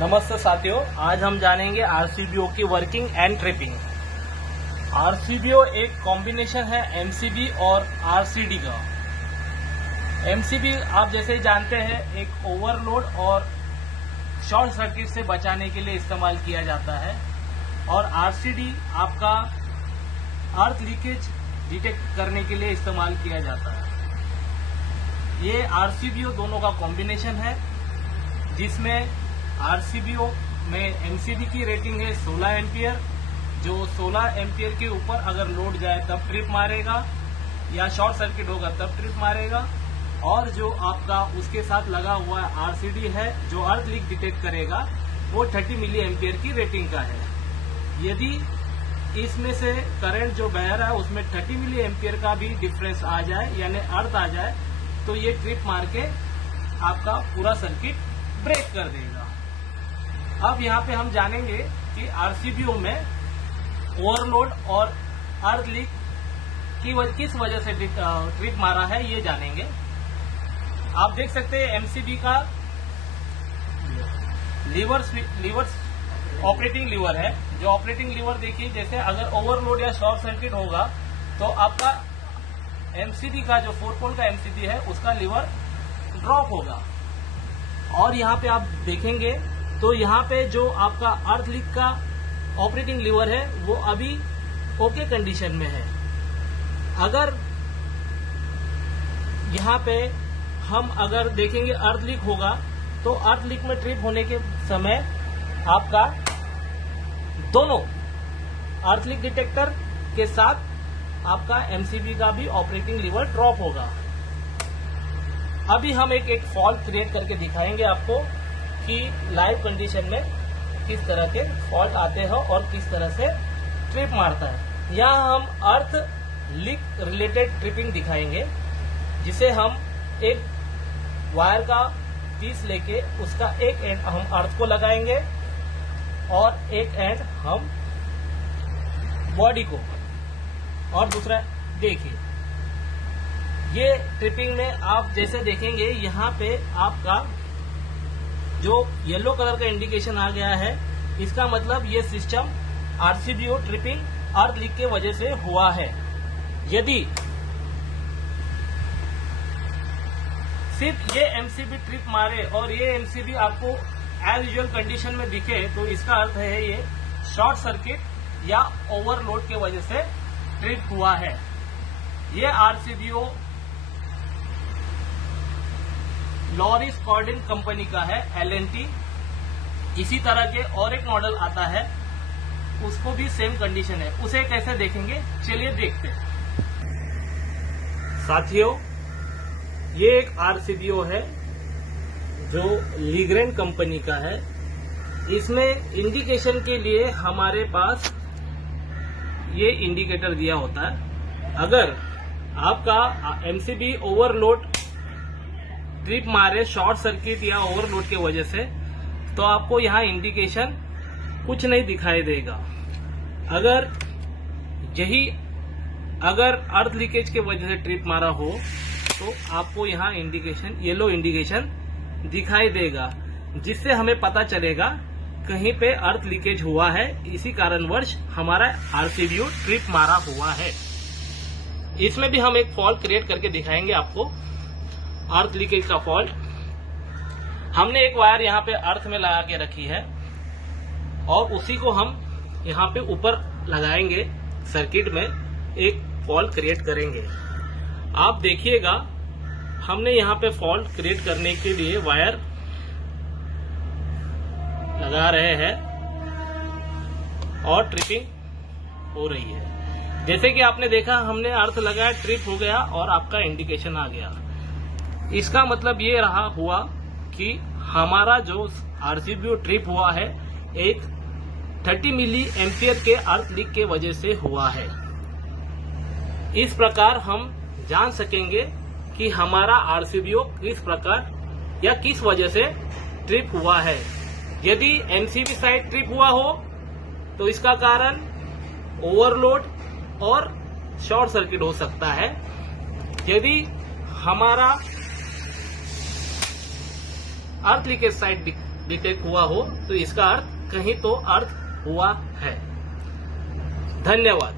नमस्ते साथियों, आज हम जानेंगे आरसीबीओ की वर्किंग एंड ट्रिपिंग। आरसीबीओ एक कॉम्बिनेशन है एमसीबी और आरसीडी का। एमसीबी आप जैसे ही जानते हैं एक ओवरलोड और शॉर्ट सर्किट से बचाने के लिए इस्तेमाल किया जाता है, और आरसीडी आपका अर्थ लीकेज डिटेक्ट करने के लिए इस्तेमाल किया जाता है। ये आरसीबीओ दोनों का कॉम्बिनेशन है, जिसमें आरसीबीओ में एमसीबी की रेटिंग है 16 एम्पियर। जो 16 एम्पियर के ऊपर अगर लोड जाए तब ट्रिप मारेगा, या शॉर्ट सर्किट होगा तब ट्रिप मारेगा। और जो आपका उसके साथ लगा हुआ आरसीडी है जो अर्थ लीक डिटेक्ट करेगा, वो 30 मिली एम्पियर की रेटिंग का है। यदि इसमें से करंट जो बह रहा है उसमें 30 मिली एम्पियर का भी डिफरेंस आ जाए, यानी अर्थ आ जाए, तो ये ट्रिप मार के आपका पूरा सर्किट ब्रेक कर देगा। अब यहाँ पे हम जानेंगे कि आरसीबीओ में ओवरलोड और अर्थ लीक किस वजह से ट्रिप मारा है, ये जानेंगे। आप देख सकते हैं एमसीबी का लीवर ऑपरेटिंग लीवर है। जो ऑपरेटिंग लीवर देखिए, जैसे अगर ओवरलोड या शॉर्ट सर्किट होगा तो आपका एमसीबी का जो 4 पोल का एमसीबी है उसका लीवर ड्रॉप होगा। और यहाँ पे आप देखेंगे तो यहाँ पे जो आपका अर्थ लीक का ऑपरेटिंग लीवर है वो अभी ओके कंडीशन में है। अगर यहाँ पे हम अगर देखेंगे अर्थ लीक होगा तो अर्थ लीक में ट्रिप होने के समय आपका दोनों अर्थ लीक डिटेक्टर के साथ आपका एमसीबी का भी ऑपरेटिंग लीवर ड्रॉप होगा। अभी हम एक फॉल्ट क्रिएट करके दिखाएंगे आपको कि लाइव कंडीशन में किस तरह के फॉल्ट आते हैं और किस तरह से ट्रिप मारता है। यहाँ हम अर्थ लीक रिलेटेड ट्रिपिंग दिखाएंगे, जिसे हम एक वायर का पीस लेके उसका एक एंड हम अर्थ को लगाएंगे और एक एंड हम बॉडी को, और दूसरा देखिए ये ट्रिपिंग में आप जैसे देखेंगे यहाँ पे आपका जो येलो कलर का इंडिकेशन आ गया है, इसका मतलब ये सिस्टम आरसीबीओ ट्रिपिंग अर्थ लीक के वजह से हुआ है। यदि सिर्फ ये एमसीबी ट्रिप मारे और ये एमसीबी आपको एज यूजुअल कंडीशन में दिखे, तो इसका अर्थ है ये शॉर्ट सर्किट या ओवरलोड के वजह से ट्रिप हुआ है। ये आरसीबीओ लॉरिस कॉर्डिन कंपनी का है, LNT। इसी तरह के और एक मॉडल आता है, उसको भी सेम कंडीशन है। उसे कैसे देखेंगे, चलिए देखते हैं। साथियों, ये एक आरसीबीओ है जो लीग्रेन कंपनी का है। इसमें इंडिकेशन के लिए हमारे पास ये इंडिकेटर दिया होता है। अगर आपका एमसीबी ओवरलोड ट्रिप मारे शॉर्ट सर्किट या ओवरलोड के वजह से, तो आपको यहाँ इंडिकेशन कुछ नहीं दिखाई देगा। अगर अर्थ लीकेज के वजह से ट्रिप मारा हो तो आपको यहाँ इंडिकेशन येलो इंडिकेशन दिखाई देगा, जिससे हमें पता चलेगा कहीं पे अर्थ लीकेज हुआ है, इसी कारणवश हमारा आरसीबीओ ट्रिप मारा हुआ है। इसमें भी हम एक फॉल्ट क्रिएट करके दिखाएंगे आपको, अर्थ लीकेज का फॉल्ट। हमने एक वायर यहाँ पे अर्थ में लगा के रखी है और उसी को हम यहाँ पे ऊपर लगाएंगे, सर्किट में एक फॉल्ट क्रिएट करेंगे। आप देखिएगा, हमने यहाँ पे फॉल्ट क्रिएट करने के लिए वायर लगा रहे हैं और ट्रिपिंग हो रही है। जैसे कि आपने देखा, हमने अर्थ लगाया, ट्रिप हो गया और आपका इंडिकेशन आ गया। इसका मतलब ये रहा हुआ कि हमारा जो आरसीबीओ ट्रिप हुआ है एक 30 मिली एम्पियर के अर्थ लीक के वजह से हुआ है। इस प्रकार हम जान सकेंगे कि हमारा आरसीबीओ किस प्रकार या किस वजह से ट्रिप हुआ है। यदि एमसीबी साइड ट्रिप हुआ हो तो इसका कारण ओवरलोड और शॉर्ट सर्किट हो सकता है। यदि हमारा अर्थ लीकेज साइड डिटेक्ट हुआ हो तो इसका अर्थ कहीं तो अर्थ हुआ है। धन्यवाद।